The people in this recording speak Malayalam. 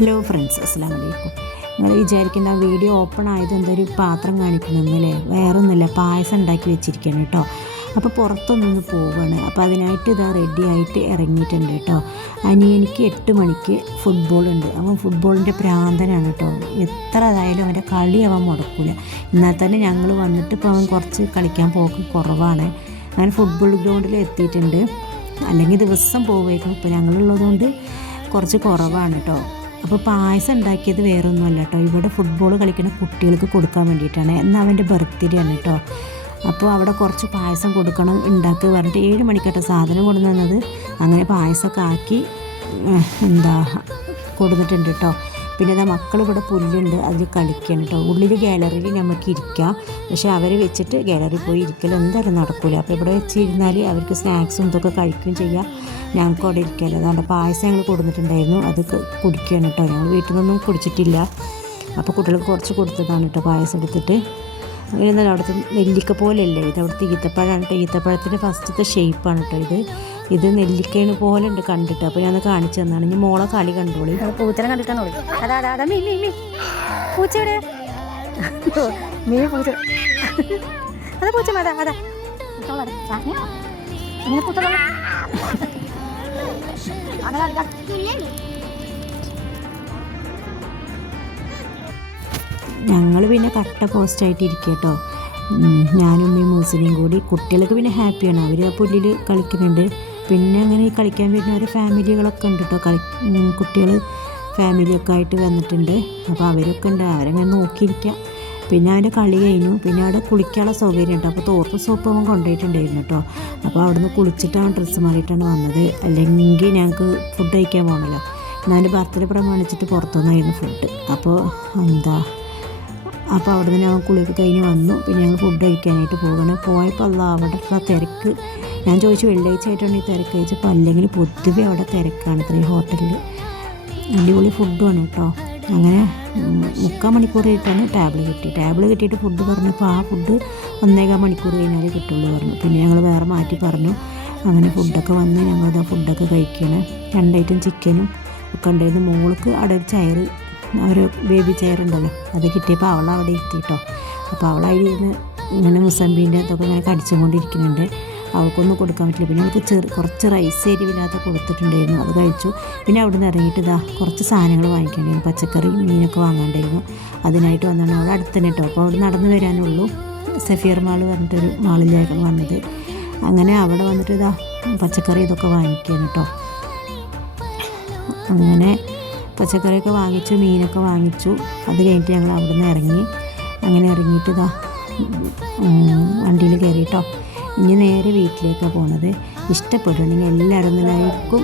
ഹലോ ഫ്രണ്ട്സ്, അസ്സലാമു അലൈക്കും. നിങ്ങൾ വിചാരിക്കുന്ന വീഡിയോ ഓപ്പൺ ആയത് എന്തൊരു പാത്രം കാണിക്കണമെന്നല്ലേ? വേറൊന്നുമില്ല, പായസം ഉണ്ടാക്കി വെച്ചിരിക്കുകയാണ് കേട്ടോ. അപ്പോൾ പുറത്തൊന്നൊന്ന് പോവുകയാണ്. അപ്പോൾ അതിനായിട്ട് ഇതാ റെഡി ആയിട്ട് ഇറങ്ങിയിട്ടുണ്ട് കേട്ടോ. അനിയനിക്ക് 8 മണിക്ക് ഫുട്ബോളുണ്ട്. അവൻ ഫുട്ബോളിൻ്റെ പ്രാന്തനാണ് കേട്ടോ. എത്ര അതായാലും അവൻ്റെ കളി അവൻ മുടക്കില്ല. എന്നാൽ തന്നെ ഞങ്ങൾ വന്നിട്ട് ഇപ്പോൾ അവൻ കുറച്ച് കളിക്കാൻ പോക്ക് കുറവാണ്. അങ്ങനെ ഫുട്ബോൾ ഗ്രൗണ്ടിൽ എത്തിയിട്ടുണ്ട്. അല്ലെങ്കിൽ ദിവസം പോവുമായിരുന്നു. ഇപ്പോൾ ഞങ്ങളുള്ളതുകൊണ്ട് കുറച്ച് കുറവാണ് കേട്ടോ. അപ്പോൾ പായസം ഉണ്ടാക്കിയത് വേറൊന്നുമല്ല കേട്ടോ. ഇവിടെ ഫുട്ബോൾ കളിക്കുന്ന കുട്ടികൾക്ക് കൊടുക്കാൻ വേണ്ടിയിട്ടാണ്. എന്നാൽ അവൻ്റെ ബർത്ത്ഡേ ആണ് കേട്ടോ. അപ്പോൾ അവിടെ കുറച്ച് പായസം കൊടുക്കണം ഉണ്ടാക്കി പറഞ്ഞിട്ട് 7 മണിക്കട്ടെ സാധനം കൊണ്ടു തന്നത്. അങ്ങനെ പായസമൊക്കെ ആക്കി കൊടുത്തിട്ടുണ്ട് കേട്ടോ. പിന്നെ ഇതാ മക്കളിവിടെ പുല്ലുണ്ട്, അതിൽ കളിക്കണം കേട്ടോ. ഉള്ളിൽ ഗാലറിയിൽ നമുക്ക് ഇരിക്കാം, പക്ഷേ അവരെ വെച്ചിട്ട് ഗാലറിയിൽ പോയി ഇരിക്കലും എന്തായാലും നടക്കില്ല. അപ്പോൾ ഇവിടെ വെച്ചിരുന്നാൽ അവർക്ക് സ്നാക്സും ഇതൊക്കെ കഴിക്കുകയും ചെയ്യാം. ഞങ്ങൾക്ക് അവിടെ ഇരിക്കാമല്ലോ. അതുകൊണ്ട് പായസം ഞങ്ങൾ കൊടുത്തിട്ടുണ്ടായിരുന്നു, അത് കുടിക്കുകയാണ് കേട്ടോ. ഞങ്ങൾ വീട്ടിൽ നിന്നൊന്നും കുടിച്ചിട്ടില്ല. അപ്പോൾ കുട്ടികൾക്ക് കുറച്ച് കൊടുത്തതാണ് കേട്ടോ പായസം എടുത്തിട്ട്. അങ്ങനെ അവിടുത്തെ നെല്ലിക്ക പോലെയല്ലേ ഇത്, അവിടുത്തെ ഈത്തപ്പഴമാണ് കേട്ടോ. ഈത്തപ്പഴത്തിൻ്റെ ഫസ്റ്റത്തെ ഷേപ്പാണ് കേട്ടോ ഇത് നെല്ലിക്കേന് പോലെ ഉണ്ട് കണ്ടിട്ട്. അപ്പോൾ ഞാൻ കാണിച്ചു തന്നാണ്. ഇനി മോളെ കളി കണ്ടോളി. പൂച്ചനെ കണ്ടിട്ടാണ് ഓളി. അതാ മീ മീ മീ പൂച്ചയുടെ മീ പൂച്ച, അതാ പൂച്ച, അതാ അതാ ഇങ്ങനെ പൂച്ച. ഞങ്ങൾ പിന്നെ കട്ട പോസ്റ്റായിട്ട് ഇരിക്കുക കേട്ടോ. ഞാനും ഈ മൂസിനെയും കൂടി. കുട്ടികൾക്ക് പിന്നെ ഹാപ്പിയാണ്, അവർ ആ പുല്ലിൽ കളിക്കുന്നുണ്ട്. പിന്നെ അങ്ങനെ ഈ കളിക്കാൻ വരുന്നവരെ ഫാമിലികളൊക്കെ ഉണ്ട് കേട്ടോ. കുട്ടികൾ ഫാമിലിയൊക്കെ ആയിട്ട് വന്നിട്ടുണ്ട്. അപ്പോൾ അവരൊക്കെ ഉണ്ട്, അവരങ്ങനെ നോക്കിയിരിക്കാം. പിന്നെ അവൻ്റെ കളി കഴിഞ്ഞു. പിന്നെ അവിടെ കുളിക്കാനുള്ള സൗകര്യം ഉണ്ട്. അപ്പോൾ തോർത്ത് സോപ്പ് അവൻ കൊണ്ടുപോയിട്ടുണ്ടായിരുന്നു കേട്ടോ. അപ്പോൾ അവിടുന്ന് കുളിച്ചിട്ടാണ് ഡ്രസ്സ് മാറിയിട്ടാണ് വന്നത്. അല്ലെങ്കിൽ ഞങ്ങൾക്ക് ഫുഡ് കഴിക്കാൻ പോകണമല്ലോ. എന്നാൽ എൻ്റെ ബർത്ത്ഡേ പ്രമാണിച്ചിട്ട് പുറത്തുനിന്നായിരുന്നു ഫുഡ്. അപ്പോൾ അവിടെ നിന്ന് ഞങ്ങൾ കുളിയൊക്കെ കഴിഞ്ഞ് വന്നു. പിന്നെ ഞങ്ങൾ ഫുഡ് കഴിക്കാനായിട്ട് പോകണം. പോയപ്പോൾ അവിടെ തിരക്ക്. ഞാൻ ചോദിച്ചു വെള്ളിയാഴ്ച ആയിട്ടാണ് ഈ തിരക്ക് കഴിച്ചപ്പോൾ. അല്ലെങ്കിൽ പൊതുവെ അവിടെ തിരക്കാണ് ഇത്രയും ഹോട്ടലിൽ. അടിപൊളി ഫുഡുമാണ് കേട്ടോ. അങ്ങനെ 3/4 മണിക്കൂറായിട്ടാണ് ടാബിൾ കിട്ടിയിട്ട് ഫുഡ് പറഞ്ഞപ്പോൾ ആ ഫുഡ് 1.25 മണിക്കൂർ കഴിഞ്ഞാലേ കിട്ടുള്ളൂ പറഞ്ഞു. പിന്നെ ഞങ്ങൾ വേറെ മാറ്റി പറഞ്ഞു. അങ്ങനെ ഫുഡൊക്കെ വന്ന് ഞങ്ങളത് ഫുഡൊക്കെ കഴിക്കുകയാണ്. 2 ഐറ്റം ചിക്കനും ഒക്കെ ഉണ്ടായിരുന്നു. മോൾക്ക് അവിടെ ഒരു ചെയർ, ഒരു ബേബി ചെയർ ഉണ്ടല്ലോ, അത് കിട്ടിയപ്പോൾ അവളവിടെ ഇരുത്തിട്ടോ. അപ്പോൾ അവളതിരുന്ന് ഇങ്ങനെ മുസമ്പീൻ്റെ അതൊക്കെ ഇങ്ങനെ കടിച്ചുകൊണ്ടിരിക്കുന്നുണ്ട്. അവൾക്കൊന്നും കൊടുക്കാൻ പറ്റില്ല. പിന്നെ അവൾക്ക് കുറച്ച് റൈസ് എരിവില്ലാത്ത കൊടുത്തിട്ടുണ്ടായിരുന്നു, അത് കഴിച്ചു. പിന്നെ അവിടെ നിന്ന് ഇറങ്ങിയിട്ട് കുറച്ച് സാധനങ്ങൾ വാങ്ങിക്കേണ്ടിയിരുന്നു. പച്ചക്കറി മീനൊക്കെ വാങ്ങാണ്ടായിരുന്നു. അതിനായിട്ട് വന്നാണ് അവിടെ അടുത്ത് തന്നെ കേട്ടോ. അപ്പോൾ അവിടെ നടന്ന് വരാനുള്ളൂ. സഫിയർ മാൾ പറഞ്ഞിട്ടൊരു മാളിലേക്കാണ് വന്നത്. അങ്ങനെ അവിടെ വന്നിട്ട് പച്ചക്കറി ഇതൊക്കെ വാങ്ങിക്കുകയാണ് കേട്ടോ. അങ്ങനെ പച്ചക്കറിയൊക്കെ വാങ്ങിച്ചു, മീനൊക്കെ വാങ്ങിച്ചു. അത് കഴിഞ്ഞിട്ട് ഞങ്ങൾ അവിടെ നിന്ന് ഇറങ്ങി. അങ്ങനെ ഇറങ്ങിയിട്ട് വണ്ടിയിൽ കയറിയിട്ടോ. ഇനി നേരെ വീട്ടിലേക്കാണ് പോണത്. ഇഷ്ടപ്പെടുകയാണെങ്കിൽ എല്ലാവരും ഒന്ന് ലൈക്കും